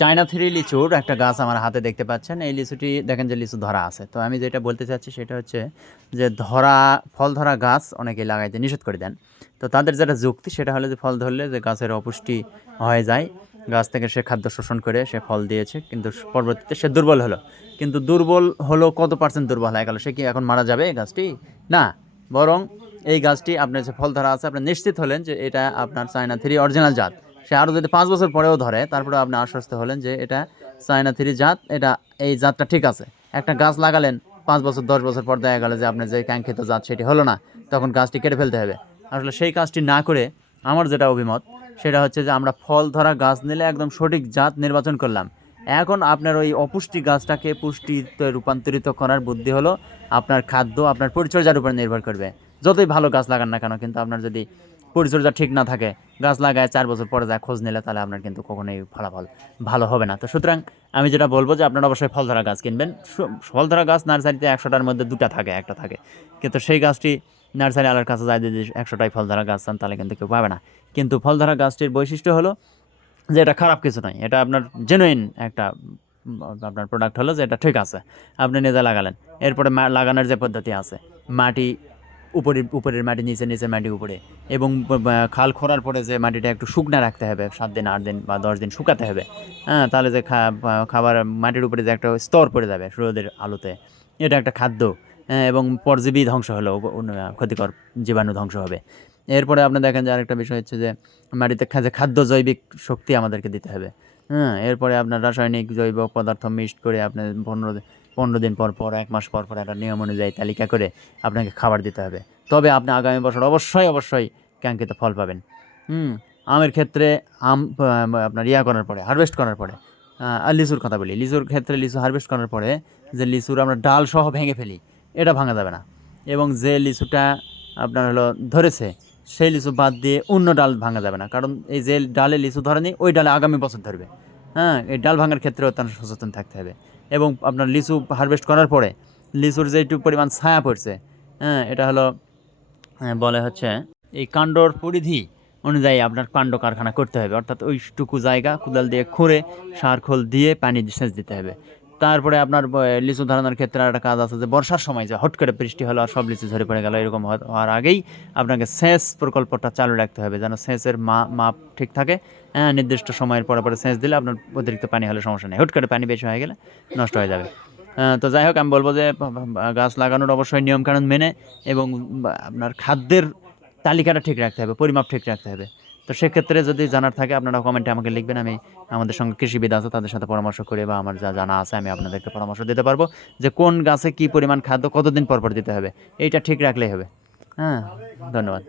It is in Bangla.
চায়না থ্রি লিচুর একটা গাছ আমার হাতে দেখতে পাচ্ছেন। এই লিচুটি, দেখেন যে লিচু ধরা আছে। তো আমি যেটা বলতে চাচ্ছি সেটা হচ্ছে যে ধরা, ফল ধরা গাছ অনেকেই লাগাইতে নিষেধ করে দেন। তো তাদের যেটা যুক্তি সেটা হলো যে ফল ধরলে যে গাছের অপুষ্টি হয়ে যায়। গাছ থেকে সে খাদ্য শোষণ করে সে ফল দিয়েছে, কিন্তু পরবর্তীতে সে দুর্বল হলো। কিন্তু দুর্বল হলো কত পার্সেন্ট দুর্বল হয়ে গেল? সে কি এখন মারা যাবে গাছটি? না। বরং এই গাছটি, আপনার যে ফল ধরা আছে, আপনি নিশ্চিত হলেন যে এটা আপনার চায়না থ্রি অরিজিনাল জাত। সে আরও যদি পাঁচ বছর পরেও ধরে তারপরে আপনি আশ্বস্ত হলেন যে এটা চায়না থ্রি জাত, এটা, এই জাতটা ঠিক আছে। একটা গাছ লাগালেন, পাঁচ বছর, দশ বছর পর দেখা গেল যে আপনার যে কাঙ্ক্ষিত জাত সেটি হলো না, তখন গাছটি কেটে ফেলতে হবে। আসলে সেই কাজটি না করে আমার যেটা অভিমত, সেটা হচ্ছে যে আমরা ফল ধরা গাছ নিলে একদম সঠিক জাত নির্বাচন করলাম। এখন আপনার ওই অপুষ্টি গাছটাকে পুষ্টিতে রূপান্তরিত করার বুদ্ধি হলো আপনার খাদ্য, আপনার পরিচর্যার উপর নির্ভর করবে। যতই ভালো গাছ লাগান না কেন, কিন্তু আপনার যদি পরিচর্যা ঠিক না থাকে, গাছ লাগায় চার বছর পরে যায় খোঁজ নিলে তাহলে আপনার কিন্তু কখনোই ফলাফল ভালো হবে না। তো সুতরাং আমি যেটা বলব যে আপনারা অবশ্যই ফল ধরা গাছ কিনবেন। ফল ধরা গাছ নার্সারিতে একশোটার মধ্যে দুটা থাকে, একটা থাকে। কিন্তু সেই গাছটি নার্সারি আলার কাছে যায় যদি একশোটাই ফল ধরা গাছ চান তাহলে কিন্তু কেউ পাবে না। কিন্তু ফল ধরা গাছটির বৈশিষ্ট্য হলো যে এটা খারাপ কিছু নয়, এটা আপনার জেনুইন একটা, আপনার প্রোডাক্ট হলো যে এটা ঠিক আছে, আপনি নিজে লাগালেন। এরপরে লাগানোর যে পদ্ধতি আছে, মাটি উপরের উপরের মাটি নিচে নিচে মাটি উপরে। এবং খাল খোঁড়ার পরে যে মাটিটা একটু শুকনা রাখতে হবে সাত দিন আট দিন বা দশ দিন শুকাতে হবে হ্যাঁ তাহলে যে খাবার মাটির উপরে যে একটা স্তর পড়ে যাবে রোদের আলোতে এটা একটা খাদ্য হ্যাঁ, এবং পরজীবী ধ্বংস হলো ক্ষতিকর জীবাণু ধ্বংস হবে। এরপরে আপনি দেখেন যে আরেকটা বিষয় হচ্ছে যে মাটিতে যে খাদ্য জৈবিক শক্তি আমাদেরকে দিতে হবে হ্যাঁ এরপরে আপনার রাসায়নিক জৈব পদার্থ মিক্সড করে আপনার পনেরো পনেরো দিন পর পর, এক মাস পর পর একটা নিয়ম অনুযায়ী তালিকা করে আপনাকে খাবার দিতে হবে। তবে আপনি আগামী বছর অবশ্যই অবশ্যই কাঙ্ক্ষিত ফল পাবেন। হুম, আমের ক্ষেত্রে আম আপনার ইয়া করার পরে হারভেস্ট করার পরে আর লিচুর কথা বলি। লিচুর ক্ষেত্রে লিচু হারভেস্ট করার পরে যে লিচুর আমরা ডাল সহ ভেঙে ফেলি, এটা ভাঙা যাবে না। এবং যে লিচুটা আপনার হলো ধরেছে, সেই লিচু বাদ দিয়ে অন্য ডাল ভাঙা যাবে না। কারণ এই যে ডালে লিচু ধরেনি, ওই ডালে আগামী বছর ধরবে। হ্যাঁ এই ডাল ভাঙার ক্ষেত্রেও তার সচেতন থাকতে হবে। এবং আপনার লিচু হারভেস্ট করার পরে লিচুর যেটুকু পরিমাণ ছায়া পড়ছে হ্যাঁ এটা হলো বলে হচ্ছে, এই কাণ্ডর পরিধি অনুযায়ী আপনার কাণ্ড কারখানা করতে হবে। অর্থাৎ ওইটুকু জায়গা কোদাল দিয়ে খুঁড়ে, সার খোল দিয়ে পানি সেচ দিতে হবে। তারপরে আপনার লিচু ধরানোর ক্ষেত্রে একটা কাজ আছে যে বর্ষার সময় যে হট করে বৃষ্টি হলো আর সব লিচু ঝরে পড়ে গেল, এরকম হওয়ার- আগেই আপনাকে সেচ প্রকল্পটা চালু রাখতে হবে যেন সেচের মাপ ঠিক থাকে। হ্যাঁ নির্দিষ্ট সময়ের পরে পরে সেচ দিলে আপনার অতিরিক্ত পানি হলে সমস্যা নেই। হুট করে পানি বেশি হয়ে গেলে নষ্ট হয়ে যাবে। তো যাই হোক, আমি বলব যে গাছ লাগানোর অবশ্যই নিয়মকানুন মেনে এবং আপনার খাদ্যের তালিকাটা ঠিক রাখতে হবে, পরিমাপ ঠিক রাখতে হবে। তো সেক্ষেত্রে যদি জানার থাকে, আপনারা কমেন্টে আমাকে লিখবেন। আমি আমাদের সঙ্গে কৃষিবিদ আছে, তাদের সাথে পরামর্শ করে বা আমার যা জানা আছে, আমি আপনাদেরকে পরামর্শ দিতে পারব যে কোন গাছে কি পরিমাণ খাদ্য কতদিন পরপর পর দিতে হবে। এইটা ঠিক রাখলেই হবে। হ্যাঁ ধন্যবাদ।